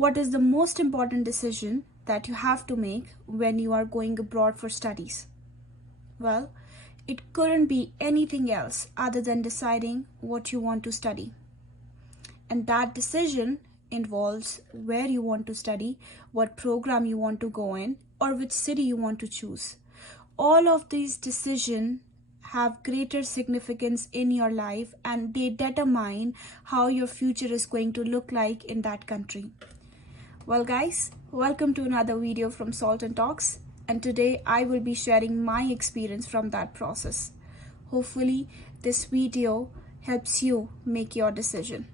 What is the most important decision that you have to make when you are going abroad for studies? Well, it couldn't be anything else other than deciding what you want to study. And that decision involves where you want to study, what program you want to go in, or which city you want to choose. All of these decisions have greater significance in your life, and they determine how your future is going to look like in that country. Well guys, welcome to another video from Salt and Talks, and today I will be sharing my experience from that process. Hopefully this video helps you make your decision.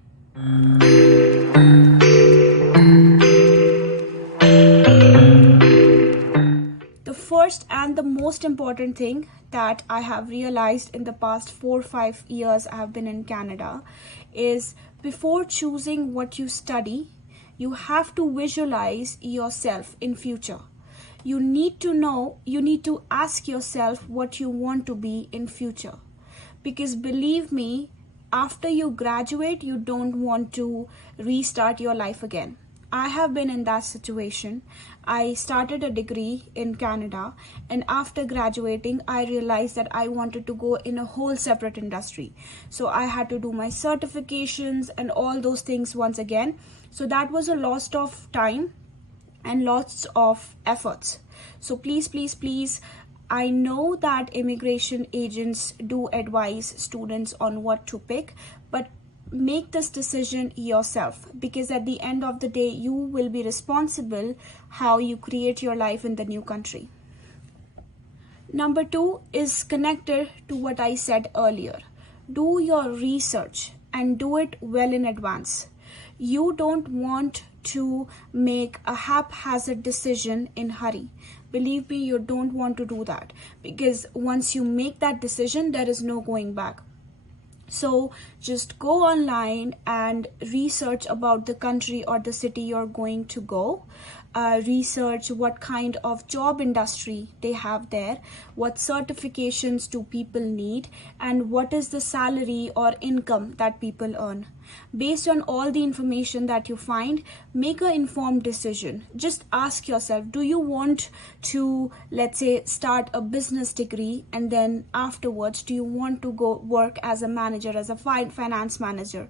The first and the most important thing that I have realized in the past 4 or 5 years I have been in Canada is before choosing what you study, you have to visualize yourself in future. You need to ask yourself what you want to be in future. Because believe me, after you graduate, you don't want to restart your life again. I have been in that situation. I started a degree in Canada, and after graduating, I realized that I wanted to go in a whole separate industry. So I had to do my certifications and all those things once again. So that was a loss of time and lots of efforts. So please, I know that immigration agents do advise students on what to pick, but make this decision yourself, because at the end of the day, you will be responsible how you create your life in the new country. Number 2 is connected to what I said earlier. Do your research and do it well in advance. You don't want to make a haphazard decision in hurry. Believe me, you don't want to do that, because once you make that decision, there is no going back. So just go online and research about the country or the city you're going to go. Research what kind of job industry they have there, what certifications do people need, and what is the salary or income that people earn. Based on all the information that you find, make an informed decision. Just ask yourself, do you want to, let's say, start a business degree, and then afterwards, do you want to go work as a manager, as a finance manager?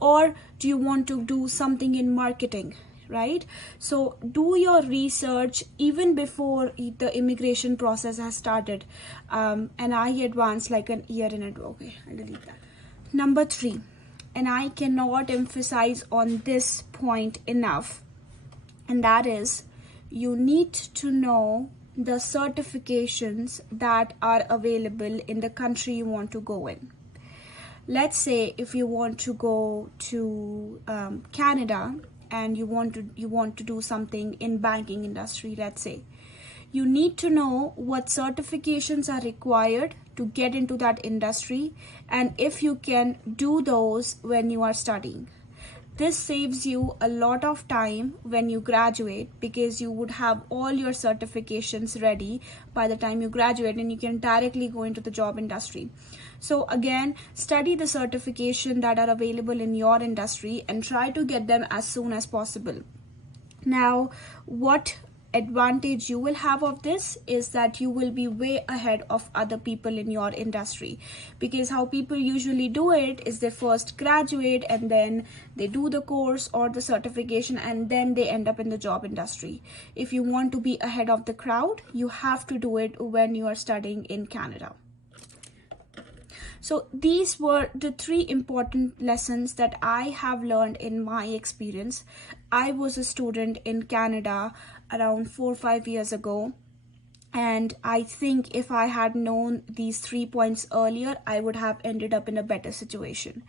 Or do you want to do something in marketing? Right? So do your research even before the immigration process has started. And I advanced like an year in advance. Okay, I'll delete that. Number 3, and I cannot emphasize on this point enough, and that is, you need to know the certifications that are available in the country you want to go in. Let's say if you want to go to Canada, and you want to do something in banking industry, let's say, you need to know what certifications are required to get into that industry, and if you can do those when you are studying. This saves you a lot of time when you graduate, because you would have all your certifications ready by the time you graduate, and you can directly go into the job industry. So again, study the certification that are available in your industry and try to get them as soon as possible. Now, what advantage you will have of this is that you will be way ahead of other people in your industry, because how people usually do it is they first graduate and then they do the course or the certification, and then they end up in the job industry. If you want to be ahead of the crowd, you have to do it when you are studying in Canada. So these were the 3 important lessons that I have learned in my experience. I was a student in Canada around 4 or 5 years ago, and I think if I had known these 3 points earlier, I would have ended up in a better situation.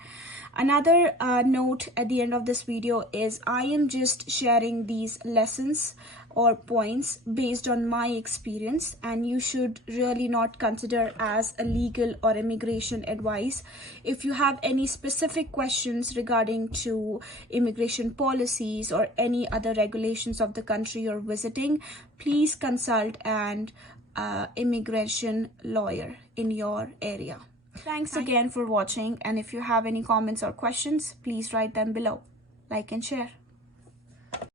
Another note at the end of this video is I am just sharing these lessons or points based on my experience, and you should really not consider as a legal or immigration advice. If you have any specific questions regarding to immigration policies or any other regulations of the country you're visiting, please consult an immigration lawyer in your area. Thanks again for watching, and if you have any comments or questions, please write them below. Like and share.